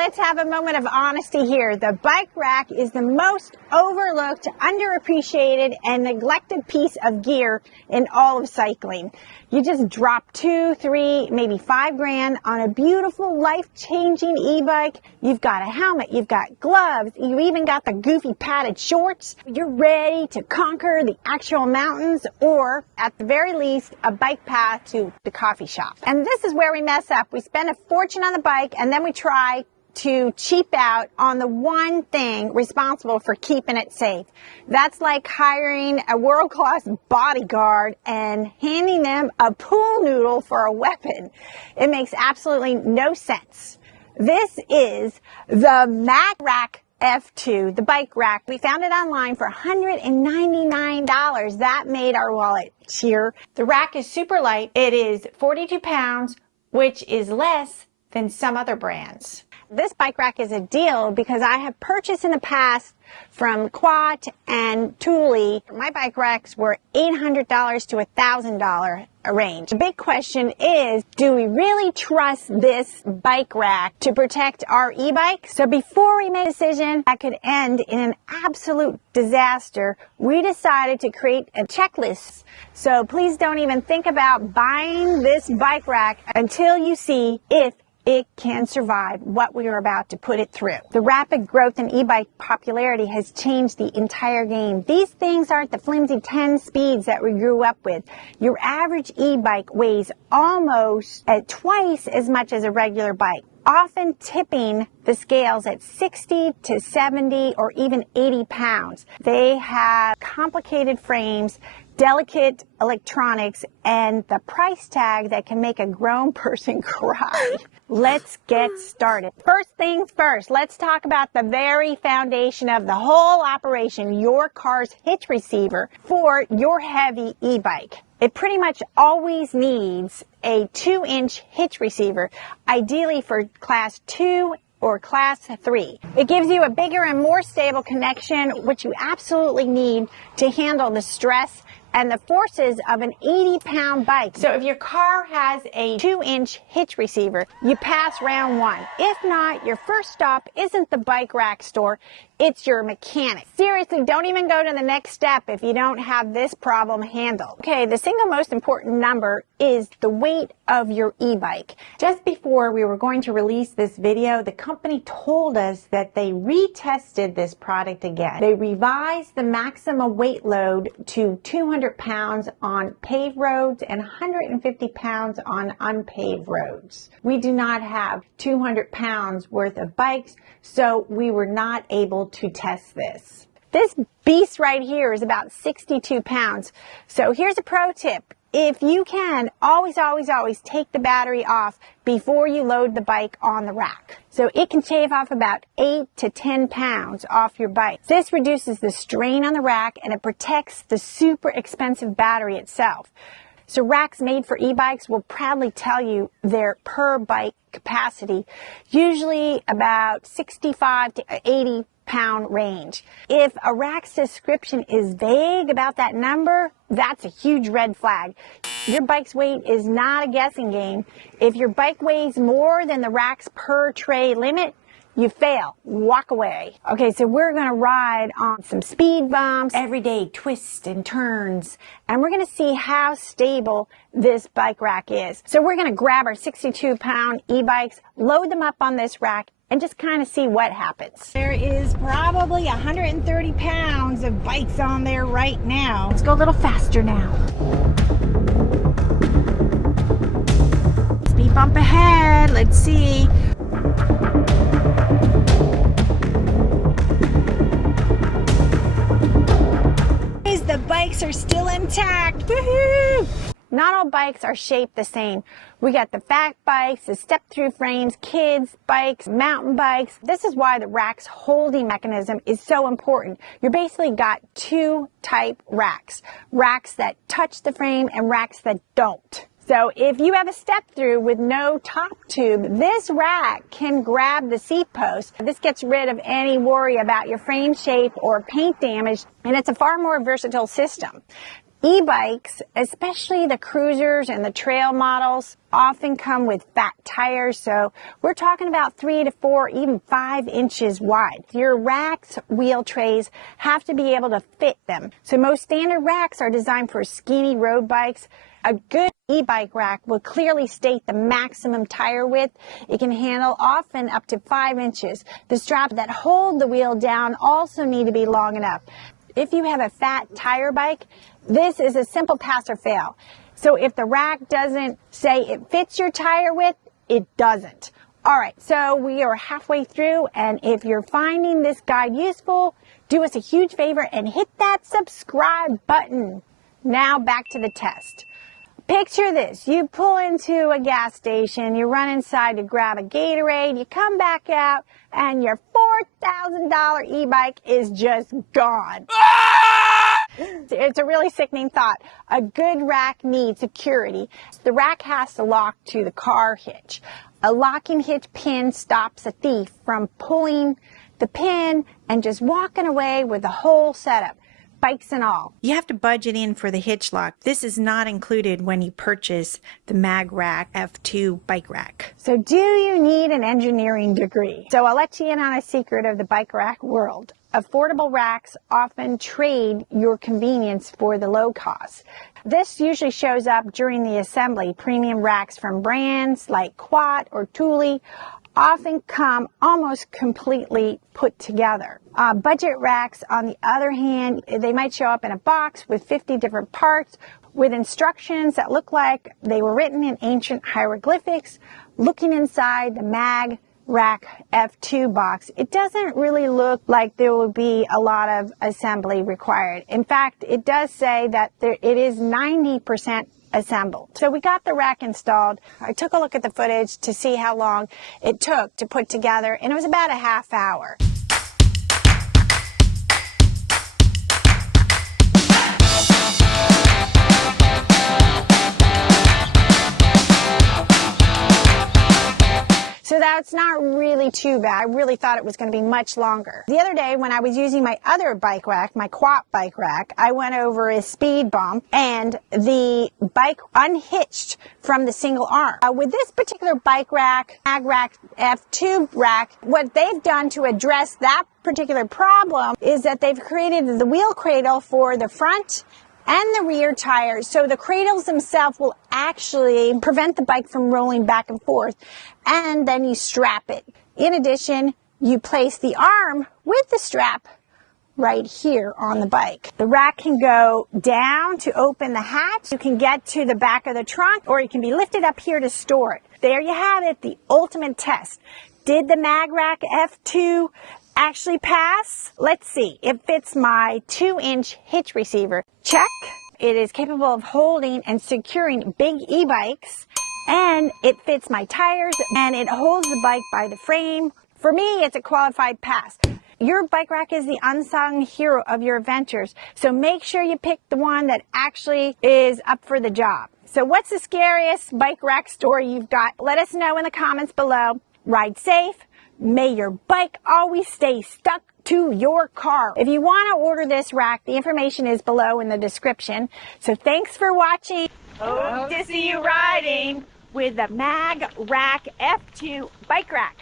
let's have a moment of honesty here. The bike rack is the most overlooked, underappreciated, and neglected piece of gear in all of cycling. You just drop 2, 3, maybe 5 grand on a beautiful, life-changing e-bike. You've got a helmet, you've got gloves, you even got the goofy padded shorts. You're ready to conquer the actual mountains, or at the very least, a bike path to the coffee shop. And this is where we mess up. We spend a fortune on the bike, and then we try to cheap out on the one thing responsible for keeping it safe. That's like hiring a world-class bodyguard and handing them a pool noodle for a weapon. It makes absolutely no sense. This is the MagRack F2, the bike rack. We found it online for $199. That made our wallet cheer. The rack is super light. It is 42 pounds, which is less than some other brands. This bike rack is a deal because I have purchased in the past from CRAVOT and Thule. My bike racks were $800 to $1,000 a range. The big question is, do we really trust this bike rack to protect our e-bike? So before we made a decision that could end in an absolute disaster, we decided to create a checklist. So please don't even think about buying this bike rack until you see if it can survive what we are about to put it through. The rapid growth in e-bike popularity has changed the entire game. These things aren't the flimsy 10 speeds that we grew up with. Your average e-bike weighs almost at twice as much as a regular bike, often tipping the scales at 60 to 70 or even 80 pounds. They have complicated frames, delicate electronics, and the price tag that can make a grown person cry. Let's get started. First things first, let's talk about the very foundation of the whole operation, your car's hitch receiver for your heavy e-bike. It pretty much always needs a 2-inch hitch receiver, ideally for class 2 or class 3. It gives you a bigger and more stable connection, which you absolutely need to handle the stress and the forces of an 80-pound bike. So if your car has a 2-inch hitch receiver, you pass round 1. If not, your first stop isn't the bike rack store, it's your mechanic. Seriously, don't even go to the next step if you don't have this problem handled. Okay, the single most important number is the weight of your e-bike. Just before we were going to release this video, the company told us that they retested this product again. They revised the maximum weight load to 200 pounds on paved roads and 150 pounds on unpaved roads. We do not have 200 pounds worth of bikes, so we were not able to test this. This beast right here is about 62 pounds. So here's a pro tip. If you can, always take the battery off before you load the bike on the rack. So it can shave off about 8 to 10 pounds off your bike. This reduces the strain on the rack and it protects the super expensive battery itself. So racks made for e-bikes will proudly tell you their per bike capacity, usually about 65 to 80 pound range. If a rack's description is vague about that number, that's a huge red flag. Your bike's weight is not a guessing game. If your bike weighs more than the rack's per tray limit, you fail. Walk away. Okay, so we're going to ride on some speed bumps, everyday twists and turns, and we're going to see how stable this bike rack is. So we're going to grab our 62-pound e-bikes, load them up on this rack, and just kind of see what happens. There is probably 130 pounds of bikes on there right now. Let's go a little faster now. Speed bump ahead. Let's see. The bikes are still intact. Woohoo! Not all bikes are shaped the same. We got the fat bikes, the step-through frames, kids bikes, mountain bikes. This is why the rack's holding mechanism is so important. You basically got 2 type racks. Racks that touch the frame and racks that don't. So if you have a step-through with no top tube, this rack can grab the seat post. This gets rid of any worry about your frame shape or paint damage, and it's a far more versatile system. E-bikes, especially the cruisers and the trail models, often come with fat tires, so we're talking about 3 to 4, even 5 inches wide. Your rack's wheel trays have to be able to fit them. So most standard racks are designed for skinny road bikes. A good e-bike rack will clearly state the maximum tire width. It can handle often up to 5 inches. The straps that hold the wheel down also need to be long enough. If you have a fat tire bike, this is a simple pass or fail. So if the rack doesn't say it fits your tire width, it doesn't. All right, so we are halfway through, and if you're finding this guide useful, do us a huge favor and hit that subscribe button. Now back to the test. Picture this, you pull into a gas station, you run inside to grab a Gatorade, you come back out, and your $4,000 e-bike is just gone. It's a really sickening thought. A good rack needs security. The rack has to lock to the car hitch. A locking hitch pin stops a thief from pulling the pin and just walking away with the whole setup, bikes and all. You have to budget in for the hitch lock. This is not included when you purchase the MagRack F2 bike rack. So do you need an engineering degree? So I'll let you in on a secret of the bike rack world. Affordable racks often trade your convenience for the low cost. This usually shows up during the assembly. Premium racks from brands like CRAVOT or Thule often come almost completely put together. Budget racks, on the other hand, they might show up in a box with 50 different parts with instructions that look like they were written in ancient hieroglyphics. Looking inside the MagRack F2 box, it doesn't really look like there will be a lot of assembly required. In fact, it does say that it is 90% assembled. So we got the rack installed. I took a look at the footage to see how long it took to put together, and it was about a half hour. So that's not really too bad. I really thought it was going to be much longer. The other day when I was using my other bike rack, my CRAVOT bike rack, I went over a speed bump and the bike unhitched from the single arm. With this particular bike rack, MagRack F2 rack, what they've done to address that particular problem is that they've created the wheel cradle for the front and the rear tires, so the cradles themselves will actually prevent the bike from rolling back and forth, and then you strap it. In addition, you place the arm with the strap right here on the bike. The rack can go down to open the hatch, you can get to the back of the trunk, or you can be lifted up here to store it. There you have it, the ultimate test. Did the MagRack F2 actually pass? Let's see. It fits my 2-inch hitch receiver. Check. It is capable of holding and securing big e-bikes, and it fits my tires, and it holds the bike by the frame. For me, it's a qualified pass. Your bike rack is the unsung hero of your adventures, so make sure you pick the one that actually is up for the job. So what's the scariest bike rack story you've got? Let us know in the comments below. Ride safe. May your bike always stay stuck to your car. If you want to order this rack, the information is below in the description. So thanks for watching. Hope to see you riding with the MagRack F2 bike rack.